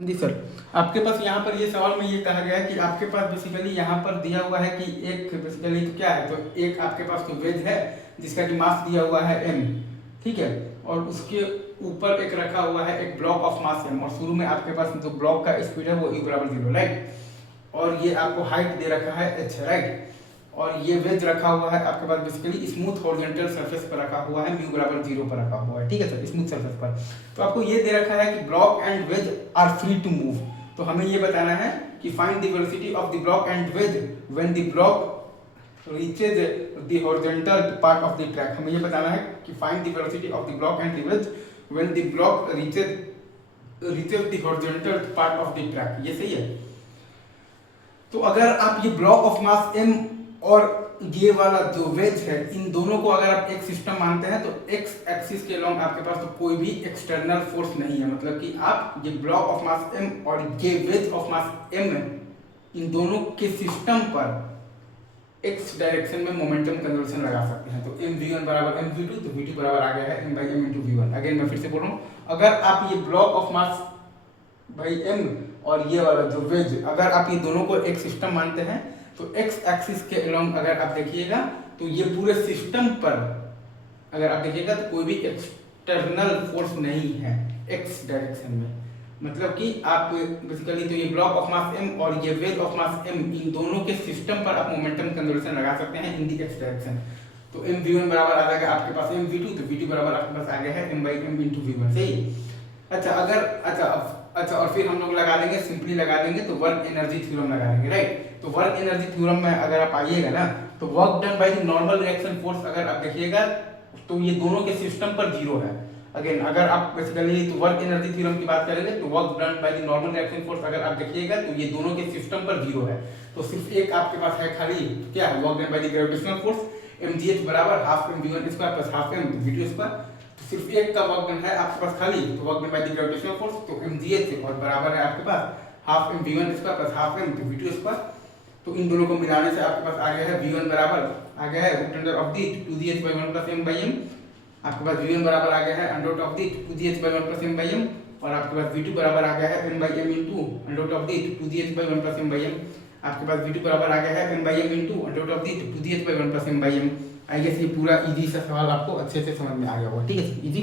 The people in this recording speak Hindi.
जी सर, आपके पास यहाँ पर ये सवाल में ये कहा गया है कि आपके पास बेसिकली यहाँ पर दिया हुआ है कि एक बेसिकली तो क्या है, तो एक आपके पास तो वेज है जिसका कि मास दिया हुआ है m, ठीक है, और उसके ऊपर एक रखा हुआ है एक ब्लॉक ऑफ मास m, और शुरू में आपके पास जो ब्लॉक का स्पीड है वो u बराबर 0, राइट, और ये आपको हाइट दे रखा है h, राइट, और ये वेज रखा हुआ है आपके पास बेसिकली स्मूथ हॉरिजॉन्टल सरफेस पर रखा हुआ है, म्यू बराबर 0 पर रखा हुआ है, ठीक है सर, स्मूथ सरफेस पर। तो आपको ये दे रखा है कि block and wedge are free to move, तो हमें ये बताना है कि find the velocity of the block and wedge when the block reaches the horizontal part of the track. हमें ये बताना है कि find the velocity of the block and the wedge when the block reaches the horizontal part of the track. ये सही है। तो अगर आप ये ब्लॉक ऑफ मास m और ये वाला जो वेज है, इन दोनों को अगर आप एक सिस्टम मानते हैं तो एक्स एक्सिस के अलोंग आपके पास तो कोई भी एक्सटर्नल फोर्स नहीं है, मतलब कि आप ये ब्लॉक ऑफ मास m और ये वेज ऑफ मास m इन दोनों के सिस्टम पर एक्स डायरेक्शन में मोमेंटम कन्वर्जन लगा सकते हैं। तो mv1 बराबर mv2, तो v2 बराबर आ गया है m by m into v1। Again मैं फिर से बोल रहा हूँ, अगर आप ये ब्लॉक ऑफ मास भाई m और ये वाला जो वेज, अगर आप ये दोनों को एक सिस्टम मानते हैं तो एक्स एक्सिस के अलोंग अगर आप देखिएगा तो ये पूरे सिस्टम पर अगर आप देखिएगा तो कोई भी एक्सटर्नल फोर्स नहीं है एक्स डायरेक्शन में, मतलब कि आप बेसिकली तो ये ब्लॉक ऑफ मास m और ये वेज ऑफ मास m इन दोनों के सिस्टम पर आप मोमेंटम कंजर्वेशन लगा सकते हैं इन दी एक्स डायरेक्शन। तो mv1 बराबर आ जाएगा आपके पास mv2, तो v2 बराबर आपके पास आ गया है m by m into v1, सही। अच्छा, और फिर हम लोग लगा देंगे, सिंपली लगा देंगे तो वर्क एनर्जी थ्योरम लगा देंगे, राइट। तो वर्क एनर्जी थ्योरम में अगर आप आइएगा ना तो work done by the normal reaction force अगर आप देखिएगा तो ये दोनों के सिस्टम पर 0 है। अगेन अगर आप बेसिकली तो वर्क एनर्जी थ्योरम की बात करेंगे तो work done by the normal reaction force अगर आप देखिएगा तो ये दोनों के सिस्टम पर 0 है। तो सिर्फ एक आपके पास है खाली, क्या है, work done by the gravitational force mgh बराबर half mv1 square plus half m v2 square. सिर्फ एक का वर्क डन है आपके पास खाली, तो work done by the gravitational force तो mgh और बराबर है आपके पास half mv1 square plus half m तो v2 स्क्वायर। तो इन दोनों को मिलाने से आपके पास आ गया है v1 बराबर आ गया है root under of the 2gh by 1 plus m by m। आपके पास v1 बराबर आ गया है under root of the 2gh by 1 plus m by m, और आपके पास v2 बराबर आ गया है m by m into under root of the 2gh by 1 plus m by m। आपके पास v2 बराबर आ गया है m by m into under root of the 2gh by 1 plus m by m। I guess ये पूरा इजी सा सवाल आपको अच्छे से समझ में आ गया होगा, ठीक है, इजी।